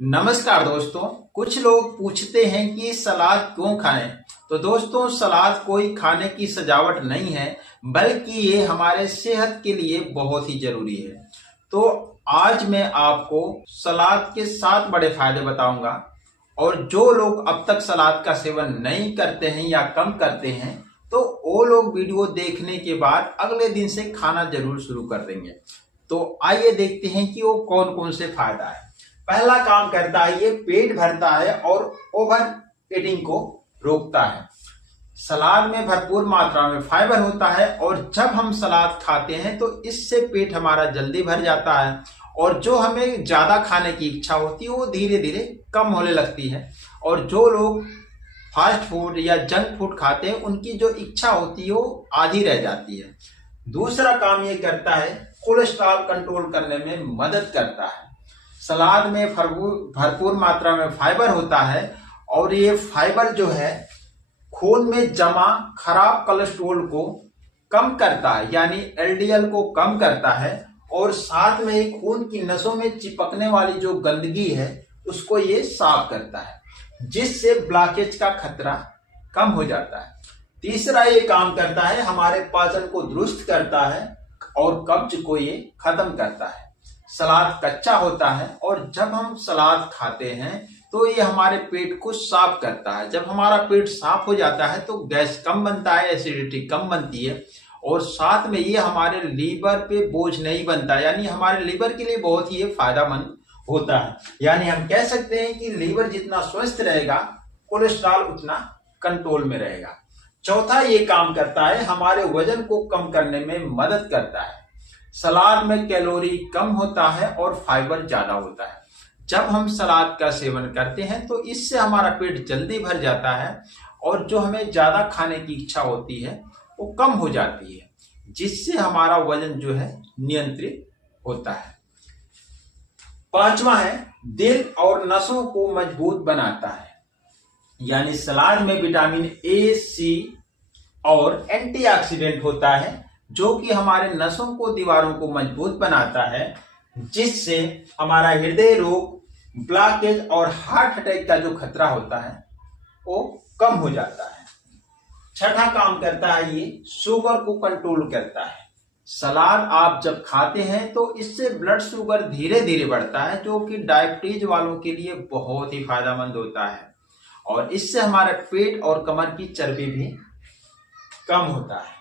नमस्कार दोस्तों। कुछ लोग पूछते हैं कि सलाद क्यों खाएं। तो दोस्तों, सलाद कोई खाने की सजावट नहीं है, बल्कि ये हमारे सेहत के लिए बहुत ही जरूरी है। तो आज मैं आपको सलाद के 7 बड़े फायदे बताऊंगा, और जो लोग अब तक सलाद का सेवन नहीं करते हैं या कम करते हैं, तो वो लोग वीडियो देखने के बाद अगले दिन से खाना जरूर शुरू कर देंगे। तो आइए देखते हैं कि वो कौन कौन से फायदा है। पहला काम करता है, ये पेट भरता है और ओवर ईटिंग को रोकता है। सलाद में भरपूर मात्रा में फाइबर होता है, और जब हम सलाद खाते हैं तो इससे पेट हमारा जल्दी भर जाता है, और जो हमें ज्यादा खाने की इच्छा होती है वो धीरे धीरे कम होने लगती है। और जो लोग फास्ट फूड या जंक फूड खाते हैं, उनकी जो इच्छा होती है वो आधी रह जाती है। दूसरा काम ये करता है, कोलेस्ट्रॉल कंट्रोल करने में मदद करता है। सलाद में भरपूर मात्रा में फाइबर होता है, और ये फाइबर जो है खून में जमा खराब कोलेस्ट्रॉल को कम करता है, यानी एलडीएल को कम करता है, और साथ में ही खून की नसों में चिपकने वाली जो गंदगी है उसको ये साफ करता है, जिससे ब्लॉकेज का खतरा कम हो जाता है। तीसरा ये काम करता है, हमारे पाचन को दुरुस्त करता है और कब्ज को ये खत्म करता है। सलाद कच्चा होता है, और जब हम सलाद खाते हैं तो ये हमारे पेट को साफ करता है। जब हमारा पेट साफ हो जाता है तो गैस कम बनता है, एसिडिटी कम बनती है, और साथ में ये हमारे लीवर पे बोझ नहीं बनता, यानी हमारे लीवर के लिए बहुत ही ये फायदेमंद होता है। यानी हम कह सकते हैं कि लीवर जितना स्वस्थ रहेगा, कोलेस्ट्रॉल उतना कंट्रोल में रहेगा। चौथा ये काम करता है, हमारे वजन को कम करने में मदद करता है। सलाद में कैलोरी कम होता है और फाइबर ज्यादा होता है। जब हम सलाद का सेवन करते हैं तो इससे हमारा पेट जल्दी भर जाता है, और जो हमें ज्यादा खाने की इच्छा होती है वो कम हो जाती है, जिससे हमारा वजन जो है नियंत्रित होता है। पांचवा है, दिल और नसों को मजबूत बनाता है। यानी सलाद में विटामिन ए, सी और एंटीऑक्सीडेंट होता है, जो कि हमारे नसों को, दीवारों को मजबूत बनाता है, जिससे हमारा हृदय रोग, ब्लॉकेज और हार्ट अटैक का जो खतरा होता है वो कम हो जाता है। छठा काम करता है, ये शुगर को कंट्रोल करता है। सलाद आप जब खाते हैं तो इससे ब्लड शुगर धीरे धीरे बढ़ता है, जो कि डायबिटीज वालों के लिए बहुत ही फायदेमंद होता है, और इससे हमारे पेट और कमर की चर्बी भी कम होता है।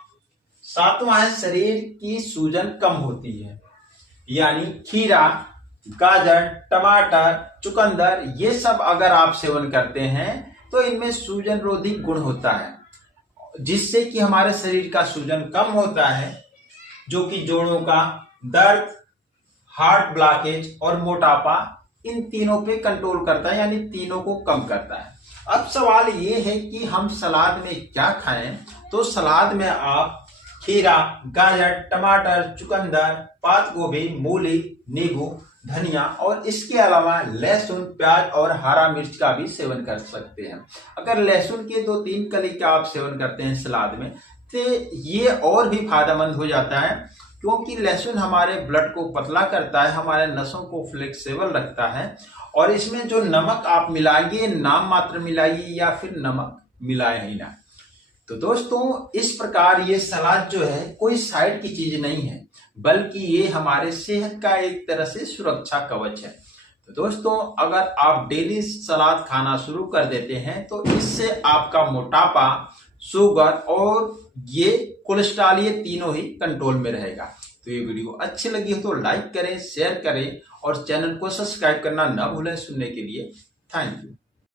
सातवां है, शरीर की सूजन कम होती है। यानी खीरा, गाजर, टमाटर, चुकंदर, ये सब अगर आप सेवन करते हैं तो इनमें सूजन रोधी गुण होता है, जिससे कि हमारे शरीर का सूजन कम होता है, जो कि जोड़ों का दर्द, हार्ट ब्लॉकेज और मोटापा, इन तीनों पे कंट्रोल करता है, यानी तीनों को कम करता है। अब सवाल ये है कि हम सलाद में क्या खाएं। तो सलाद में आप खीरा, गाजर, टमाटर, चुकंदर, पात गोभी, मूली, नींबू, धनिया और इसके अलावा लहसुन, प्याज और हरा मिर्च का भी सेवन कर सकते हैं। अगर लहसुन के 2-3 कली का आप सेवन करते हैं सलाद में, तो ये और भी फायदेमंद हो जाता है, क्योंकि लहसुन हमारे ब्लड को पतला करता है, हमारे नसों को फ्लेक्सिबल रखता है, और इसमें जो नमक आप मिलाएंगे, नाम मात्र मिलाइए या फिर नमक मिलाए ही ना। तो दोस्तों, इस प्रकार ये सलाद जो है कोई साइड की चीज नहीं है, बल्कि ये हमारे सेहत का एक तरह से सुरक्षा कवच है। तो दोस्तों, अगर आप डेली सलाद खाना शुरू कर देते हैं तो इससे आपका मोटापा, शुगर और ये कोलेस्ट्रॉल, ये तीनों ही कंट्रोल में रहेगा। तो ये वीडियो अच्छी लगी हो तो लाइक करें, शेयर करें, और चैनल को सब्सक्राइब करना ना भूलें। सुनने के लिए थैंक यू।